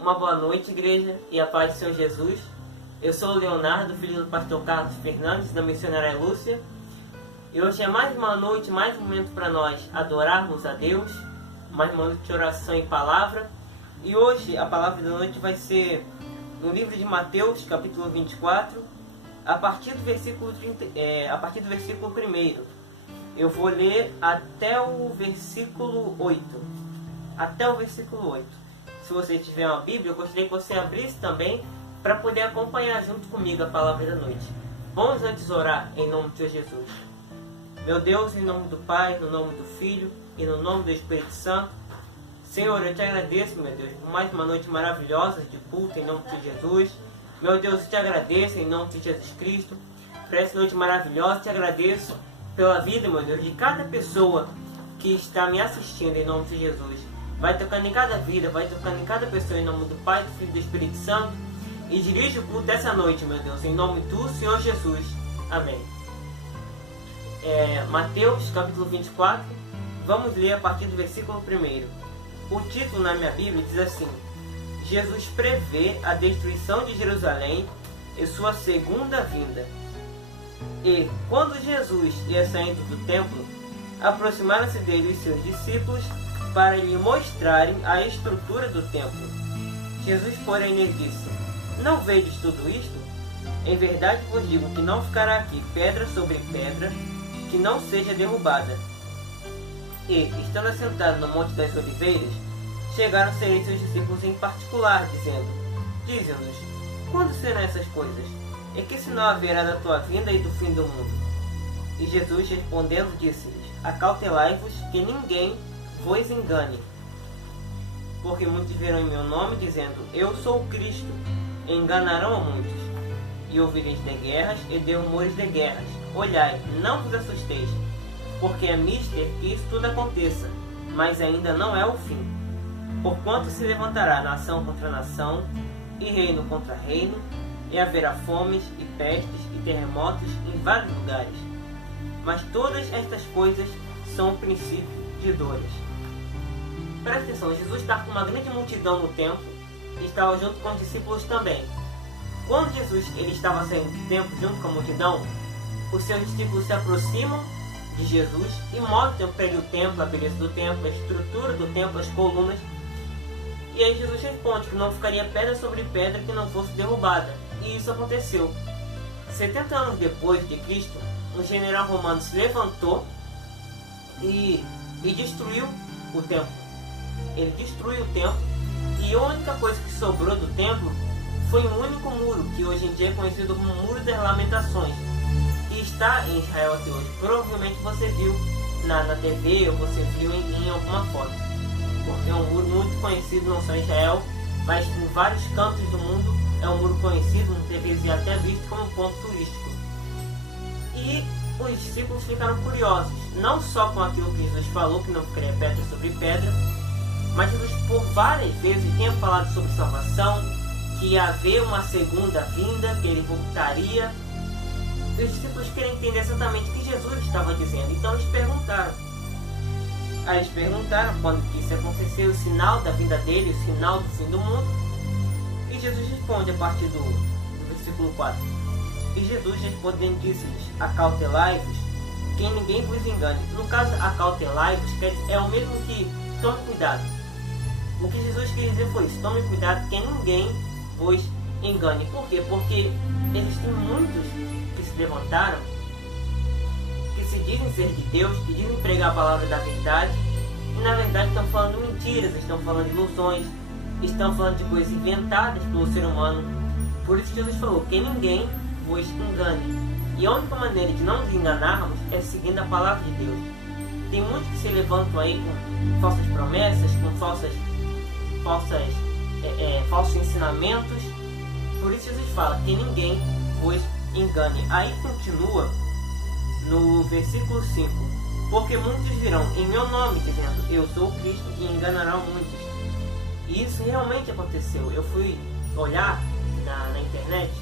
Uma boa noite, igreja, e a paz do Senhor Jesus. Eu sou o Leonardo, filho do pastor Carlos Fernandes, da missionária Lúcia. E hoje é mais uma noite, mais um momento para nós adorarmos a Deus, mais uma noite de oração e palavra. E hoje a palavra da noite vai ser no livro de Mateus, capítulo 24, a partir do versículo 1. Eu vou ler até o versículo 8. Até o versículo 8. Se você tiver uma Bíblia, eu gostaria que você abrisse também para poder acompanhar junto comigo a palavra da noite. Vamos antes orar em nome de Jesus. Meu Deus, em nome do Pai, no nome do Filho e no nome do Espírito Santo. Senhor, eu te agradeço, meu Deus, por mais uma noite maravilhosa de culto em nome de Jesus. Meu Deus, eu te agradeço em nome de Jesus Cristo por essa noite maravilhosa. Te agradeço pela vida, meu Deus, de cada pessoa que está me assistindo em nome de Jesus. Vai tocando em cada vida, vai tocando em cada pessoa em nome do Pai, do Filho e do Espírito Santo. E dirige o culto essa noite, meu Deus, em nome do Senhor Jesus. Amém. Mateus, capítulo 24. Vamos ler a partir do versículo 1. O título na minha Bíblia diz assim: Jesus prevê a destruição de Jerusalém e sua segunda vinda. E, quando Jesus ia saindo do templo, aproximaram-se dele os seus discípulos para lhe mostrarem a estrutura do templo. Jesus, porém, lhes disse: Não vedes tudo isto? Em verdade vos digo que não ficará aqui pedra sobre pedra que não seja derrubada. E, estando assentado no Monte das Oliveiras, chegaram-se a ele seus discípulos em particular, dizendo: Dize-nos, quando serão essas coisas? E que sinal haverá da tua vinda e do fim do mundo? E Jesus, respondendo, disse-lhes: Acautelai-vos que ninguém vos engane. Porque muitos virão em meu nome, dizendo: Eu sou o Cristo, e enganarão a muitos. E ouvireis de guerras e de rumores de guerras. Olhai, não vos assusteis, porque é mister que isso tudo aconteça, mas ainda não é o fim. Porquanto se levantará nação contra nação, e reino contra reino, e haverá fomes, e pestes, e terremotos em vários lugares. Mas todas estas coisas são o princípio de dores. Presta atenção, Jesus estava com uma grande multidão no templo, e estava junto com os discípulos também. Quando Jesus estava saindo do templo junto com a multidão, os seus discípulos se aproximam de Jesus e mostram para ele o templo, a beleza do templo, a estrutura do templo, as colunas. E aí Jesus responde que não ficaria pedra sobre pedra que não fosse derrubada. E isso aconteceu. 70 anos depois de Cristo, um general romano se levantou e destruiu o templo. Ele destruiu o templo, e a única coisa que sobrou do templo foi um único muro, que hoje em dia é conhecido como Muro das Lamentações, que está em Israel até hoje. Provavelmente você viu na TV ou você viu em alguma foto, porque é um muro muito conhecido não só em Israel, mas em vários cantos do mundo. É um muro conhecido, no TV até visto como um ponto turístico. E os discípulos ficaram curiosos, não só com aquilo que Jesus falou, que não ficaria pedra sobre pedra, mas Jesus por várias vezes tinha falado sobre salvação, que ia haver uma segunda vinda, que ele voltaria. E os discípulos queriam entender exatamente o que Jesus estava dizendo, então eles perguntaram. Aí eles perguntaram quando que isso aconteceu, o sinal da vinda dele, o sinal do fim do mundo. E Jesus responde a partir do versículo 4. E Jesus respondendo disse-lhes: Acautelai-vos, que ninguém vos engane. No caso, acautelai-vos é o mesmo que tome cuidado. O que Jesus quis dizer foi isso: tome cuidado que ninguém vos engane. Por quê? Porque existem muitos que se levantaram, que se dizem ser de Deus, que dizem pregar a palavra da verdade, e na verdade estão falando mentiras, estão falando ilusões, estão falando de coisas inventadas pelo ser humano. Por isso Jesus falou que ninguém vos engane. E a única maneira de não nos enganarmos é seguindo a palavra de Deus. Tem muitos que se levantam aí com falsas promessas, com falsos ensinamentos. Por isso Jesus fala que ninguém vos engane. Aí continua no versículo 5: Porque muitos virão em meu nome dizendo: Eu sou o Cristo, e enganarão muitos. E isso realmente aconteceu. Eu fui olhar na internet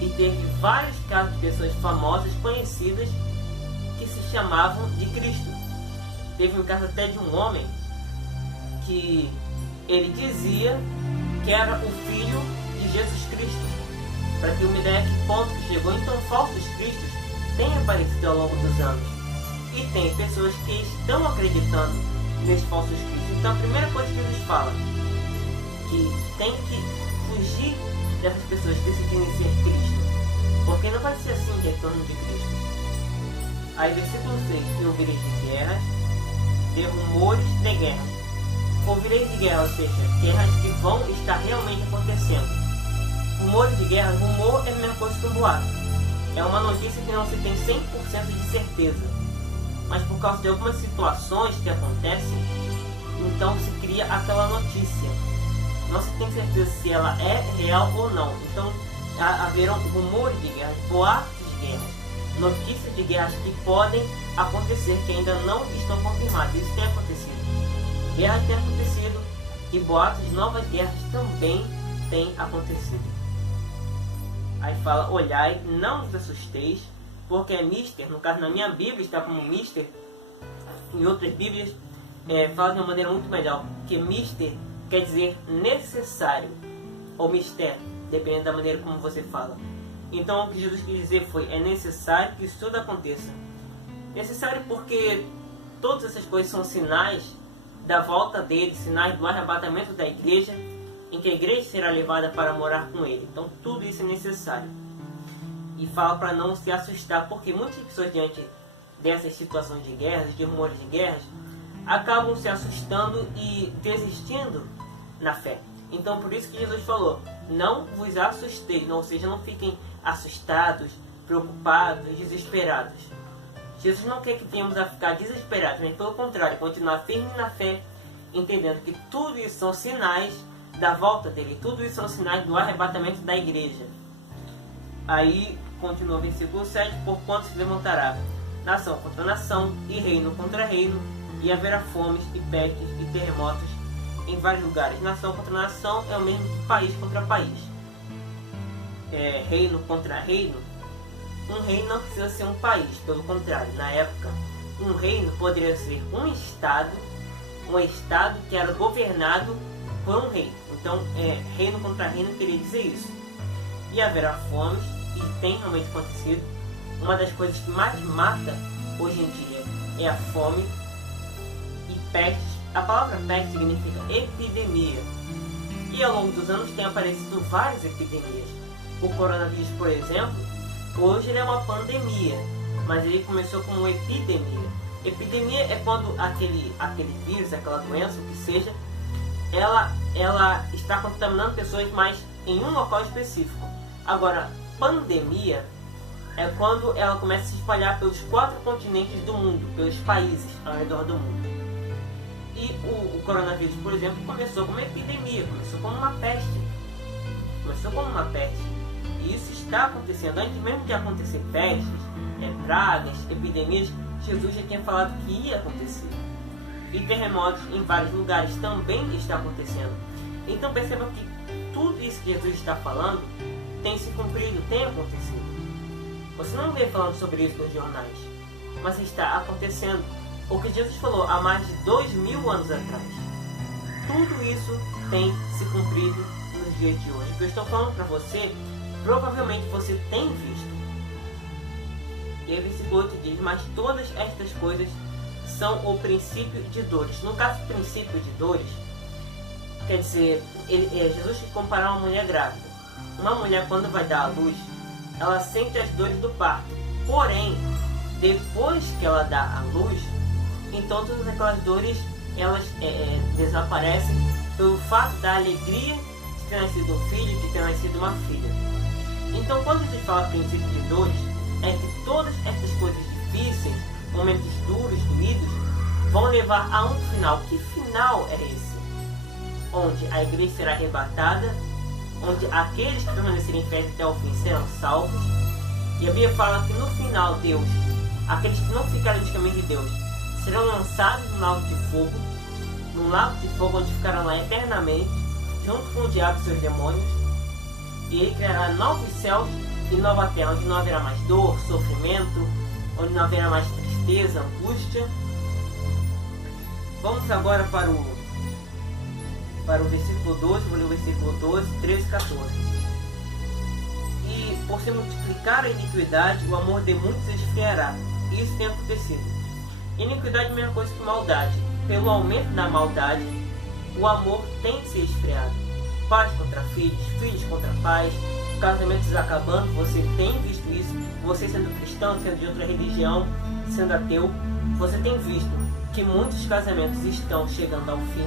e teve vários casos de pessoas famosas, conhecidas, que se chamavam de Cristo. Teve um caso até de um homem que ele dizia que era o Filho de Jesus Cristo. Para ter uma ideia que ponto que chegou. Então, falsos cristos têm aparecido ao longo dos anos. E tem pessoas que estão acreditando nesses falsos cristos. Então, a primeira coisa que Jesus fala, que tem que fugir dessas pessoas que se dizem ser Cristo. Porque não vai ser assim o retorno de Cristo. Aí, versículo 6, e ouvireis de guerras, de rumores de guerras. Ouvireis de guerra, ou seja, guerras que vão estar realmente acontecendo. Rumores de guerra, rumor é a mesma coisa que um boato. É uma notícia que não se tem 100% de certeza. Mas por causa de algumas situações que acontecem, então se cria aquela notícia. Não se tem certeza se ela é real ou não. Então haverão rumores de guerras, boatos de guerras, notícias de guerras que podem acontecer, que ainda não estão confirmadas. Isso tem acontecido. Guerras têm acontecido e boatos de novas guerras também têm acontecido. Aí fala, olhai, não vos assusteis, porque é mister, no caso na minha Bíblia está como mister, em outras Bíblias fala de uma maneira muito melhor, que mister quer dizer necessário, ou mistério, dependendo da maneira como você fala. Então o que Jesus quis dizer foi, é necessário que isso tudo aconteça. Necessário porque todas essas coisas são sinais da volta dele, sinais do arrebatamento da igreja, em que a igreja será levada para morar com ele. Então tudo isso é necessário. E fala para não se assustar, porque muitas pessoas diante dessas situações de guerras, de rumores de guerras, acabam se assustando e desistindo na fé. Então por isso que Jesus falou, não vos assusteis, ou seja, não fiquem assustados, preocupados, desesperados. Jesus não quer que tenhamos a ficar desesperados, mas pelo contrário, continuar firme na fé, entendendo que tudo isso são sinais da volta dele, tudo isso são sinais do arrebatamento da igreja. Aí continua o versículo 7, porquanto se levantará nação contra nação, e reino contra reino, e haverá fomes, e pestes, e terremotos em vários lugares. Nação contra nação é o mesmo que país contra país. Reino contra reino. Um reino não precisa ser um país, pelo contrário, na época, um reino poderia ser um estado que era governado por um rei. Então, reino contra reino queria dizer isso. E haverá fomes, e tem realmente acontecido. Uma das coisas que mais mata hoje em dia é a fome e pestes. A palavra peste significa epidemia. E ao longo dos anos tem aparecido várias epidemias. O coronavírus, por exemplo, hoje ele é uma pandemia, mas ele começou como uma epidemia. Epidemia é quando aquele vírus, aquela doença, o que seja, ela está contaminando pessoas, mas em um local específico. Agora, pandemia é quando ela começa a se espalhar pelos 4 continentes do mundo, pelos países ao redor do mundo. E o coronavírus, por exemplo, começou como uma epidemia, começou como uma peste. E isso está acontecendo. Antes mesmo de acontecer pestes, pragas, epidemias, Jesus já tinha falado que ia acontecer. E terremotos em vários lugares também está acontecendo. Então perceba que tudo isso que Jesus está falando tem se cumprido, tem acontecido. Você não vê falando sobre isso nos jornais, mas está acontecendo. O que Jesus falou há mais de 2000 anos atrás. Tudo isso tem se cumprido nos dias de hoje. O que eu estou falando para você, provavelmente você tem visto. E aí, versículo 8 diz, mas todas estas coisas são o princípio de dores. No caso, o princípio de dores, quer dizer, Jesus comparar uma mulher grávida. Uma mulher, quando vai dar à luz, ela sente as dores do parto. Porém, depois que ela dá à luz, então todas aquelas dores elas desaparecem pelo fato da alegria de ter nascido um filho, de ter nascido uma filha. Então, quando a gente fala princípio de dores, é que todas essas coisas difíceis, momentos duros, doídos, vão levar a um final. Que final é esse? Onde a igreja será arrebatada, onde aqueles que permanecerem em fé até o fim serão salvos. E a Bíblia fala que no final Deus, aqueles que não ficarem nos caminhos de Deus, serão lançados no lago de fogo, num lago de fogo onde ficarão lá eternamente, junto com o diabo e seus demônios. E ele criará novos céus e nova terra, onde não haverá mais dor, sofrimento, onde não haverá mais tristeza, angústia. Vamos agora para o para o versículo 12, vou ler o versículo 12, 13 e 14. E por se multiplicar a iniquidade, o amor de muitos esfriará. Isso tem acontecido. Iniquidade é a mesma coisa que maldade. Pelo aumento da maldade, o amor tem se esfriado. Pais contra filhos, filhos contra pais, casamentos acabando. Você tem visto isso? Você sendo cristão, sendo de outra religião, sendo ateu, você tem visto que muitos casamentos estão chegando ao fim.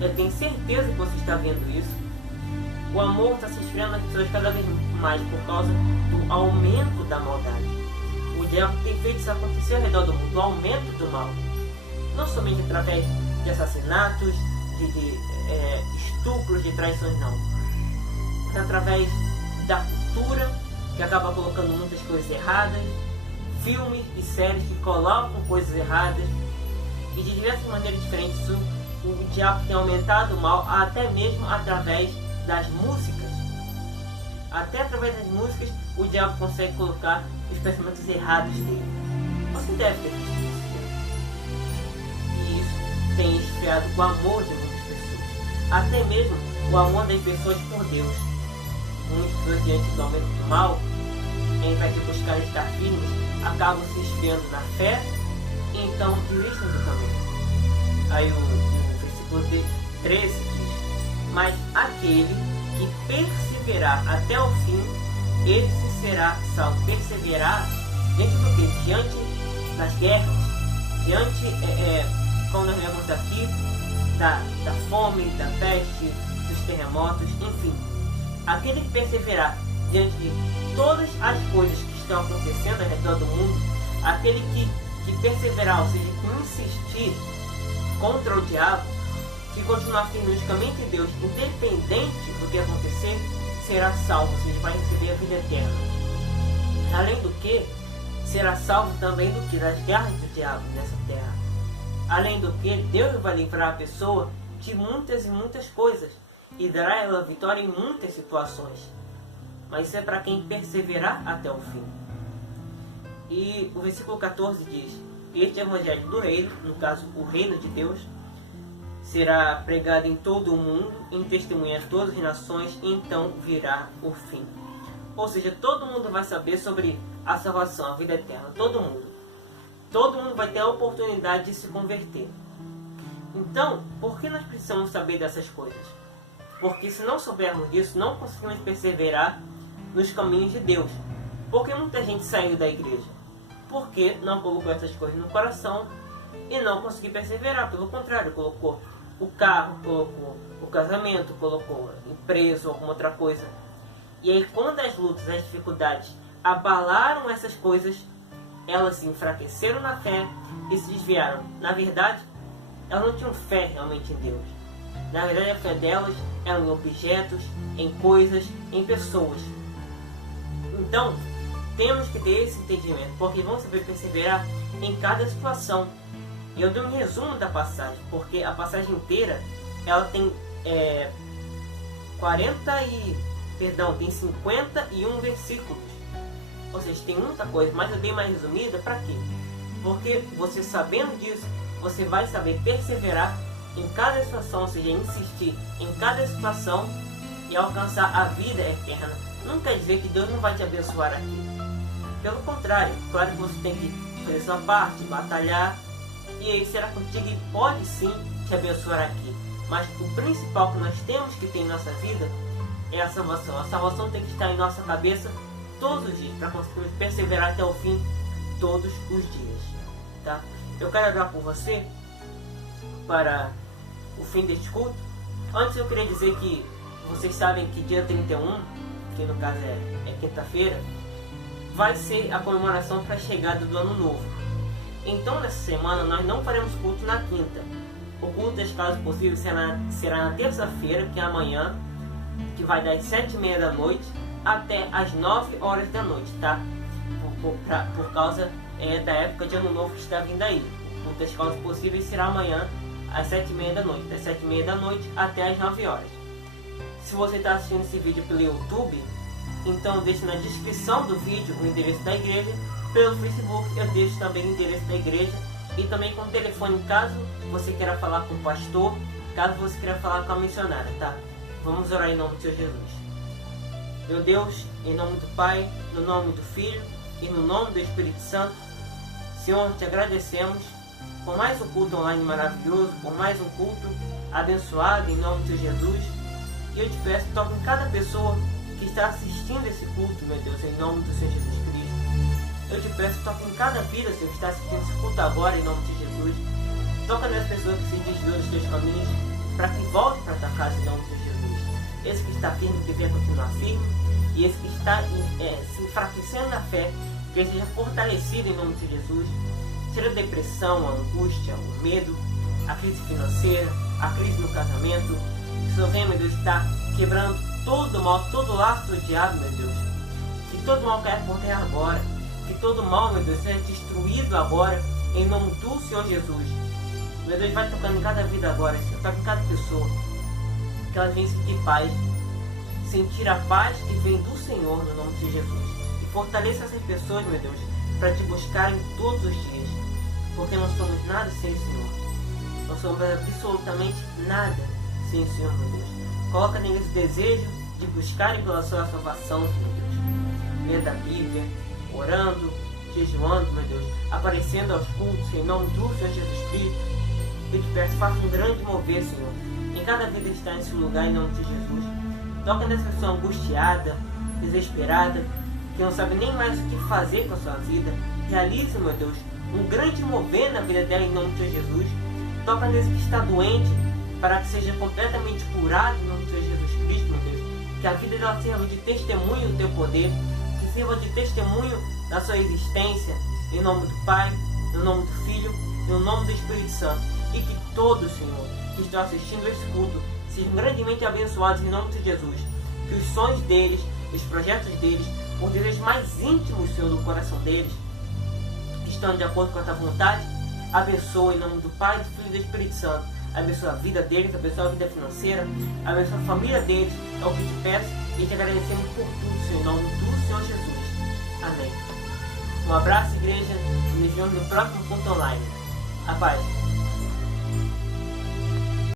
Eu tenho certeza que você está vendo isso. O amor está se esfriando nas pessoas cada vez mais por causa do aumento da maldade. O diabo tem feito isso acontecer ao redor do mundo, o aumento do mal. Não somente através de assassinatos, de estupros, de traições, não. É através da cultura, que acaba colocando muitas coisas erradas, filmes e séries que colocam coisas erradas, e de diversas maneiras diferentes o diabo tem aumentado o mal, até mesmo através das músicas. Até através das músicas o diabo consegue colocar os pensamentos errados dele. Você deve ter visto isso. E isso tem esfriado o amor de muitas pessoas. Até mesmo o amor das pessoas por Deus. Muitas pessoas, diante do aumento do mal, em vez de buscar estar firmes, acabam se esfriando na fé e então desistem do caminho. Aí o versículo 13 diz: mas aquele que perseverar até o fim, esse será salvo. Perseverar diante do que? Diante das guerras, diante, como nós lemos aqui, da fome, da peste, dos terremotos, enfim. Aquele que perseverar diante de todas as coisas que estão acontecendo ao redor do mundo, aquele que perseverar, ou seja, que insistir contra o diabo, que continuar firme nos caminhos de Deus, independente do que acontecer, será salvo, ou seja, vai receber a vida eterna. Além do que, será salvo também do que? Das garras do diabo nessa terra. Além do que, Deus vai livrar a pessoa de muitas e muitas coisas e dará a ela vitória em muitas situações. Mas isso é para quem perseverar até o fim. E o versículo 14 diz: este evangelho do reino, no caso o reino de Deus, será pregado em todo o mundo, em testemunha a todas as nações, e então virá o fim. Ou seja, todo mundo vai saber sobre a salvação, a vida eterna. Todo mundo. Todo mundo vai ter a oportunidade de se converter. Então, por que nós precisamos saber dessas coisas? Porque se não soubermos disso, não conseguimos perseverar nos caminhos de Deus. Porque muita gente saiu da igreja porque não colocou essas coisas no coração e não conseguiu perseverar. Pelo contrário, colocou o carro, colocou o casamento, colocou empresa ou alguma outra coisa. E aí, quando as lutas, as dificuldades abalaram essas coisas, elas se enfraqueceram na fé e se desviaram. Na verdade, elas não tinham fé realmente em Deus. Na verdade, a fé delas era em objetos, em coisas, em pessoas. Então, temos que ter esse entendimento, porque vamos saber perseverar em cada situação. E eu dou um resumo da passagem, porque a passagem inteira ela tem 51 versículos. Ou seja, tem muita coisa, mas eu dei mais resumida para quê? Porque você sabendo disso, você vai saber perseverar em cada situação, ou seja, insistir em cada situação e alcançar a vida eterna. Não quer dizer que Deus não vai te abençoar aqui. Pelo contrário, claro que você tem que fazer sua parte, batalhar, e Ele será contigo e pode sim te abençoar aqui. Mas o principal que nós temos que ter em nossa vida é a salvação. A salvação tem que estar em nossa cabeça todos os dias, para conseguirmos perseverar até o fim, todos os dias. Tá? Eu quero orar por você para o fim deste culto. Antes eu queria dizer que vocês sabem que dia 31, que no caso é quinta-feira, vai ser a comemoração para a chegada do ano novo. Então nessa semana nós não faremos culto na quinta. O culto das casas possíveis será na terça-feira, que é amanhã, que vai das 7h30 da noite até as 9 horas da noite, tá? Por causa da época de ano novo que está vindo aí. O culto das casas possíveis será amanhã às 7h30 da noite, das 7h30 da noite até as 9 horas. Se você está assistindo esse vídeo pelo YouTube, então deixe na descrição do vídeo o endereço da igreja. Pelo Facebook eu deixo também o endereço da igreja e também com o telefone, caso você queira falar com o pastor caso você queira falar com a missionária, tá? Vamos orar em nome do Senhor Jesus. Meu Deus, em nome do Pai, no nome do Filho e no nome do Espírito Santo, Senhor, te agradecemos por mais um culto online maravilhoso, por mais um culto abençoado em nome de Jesus. E eu te peço, toque em cada pessoa que está assistindo esse culto, meu Deus, em nome do Senhor Jesus Cristo. Eu te peço, toque em cada vida, Senhor, que está assistindo esse culto agora, em nome de Jesus. Toca nas pessoas que se desviam dos teus caminhos, para que volte para tua casa, em nome de Jesus. Esse que está firme, que venha continuar firme. E esse que está se enfraquecendo na fé, que ele seja fortalecido, em nome de Jesus. Tira a depressão, a angústia, o medo, a crise financeira, a crise no casamento. Que o Senhor venha, meu Deus, está quebrando todo o mal, todo o laço do diabo, meu Deus. Que todo mal caia por terra agora. Que todo mal, meu Deus, seja destruído agora, em nome do Senhor Jesus. Meu Deus, vai tocando em cada vida agora, Senhor. Toca em cada pessoa. Que ela venha sentir paz. Sentir a paz que vem do Senhor, no nome de Jesus. E fortaleça essas pessoas, meu Deus, para te buscarem todos os dias. Porque não somos nada sem o Senhor. Não somos absolutamente nada sem o Senhor, meu Deus. Coloca neles o desejo de buscarem pela sua salvação, meu Deus. Lendo a Bíblia, orando, jejuando, meu Deus. Aparecendo aos cultos, em nome do Senhor Jesus Cristo. Eu te peço, faça um grande mover, Senhor. Em cada vida que está nesse lugar, em nome de Jesus. Toca nessa pessoa angustiada, desesperada, que não sabe nem mais o que fazer com a sua vida. Realize, meu Deus, um grande mover na vida dela, em nome de Jesus. Toca nesse que está doente, para que seja completamente curado, em nome de Jesus Cristo, meu Deus. Que a vida dela sirva de testemunho do teu poder, que sirva de testemunho da sua existência, em nome do Pai, no nome do Filho e no nome do Espírito Santo. E que todos, Senhor, que estão assistindo esse culto, sejam grandemente abençoados em nome de Jesus. Que os sonhos deles, os projetos deles, os desejos mais íntimos, Senhor, do coração deles, que estão de acordo com a tua vontade, abençoa em nome do Pai, do Filho e do Espírito Santo. Abençoa a vida deles, abençoa a vida financeira, abençoa a família deles. É o que te peço e te agradecemos por tudo, Senhor, em nome do Senhor Jesus. Amém. Um abraço, igreja, e nos vemos no próximo culto online. A paz.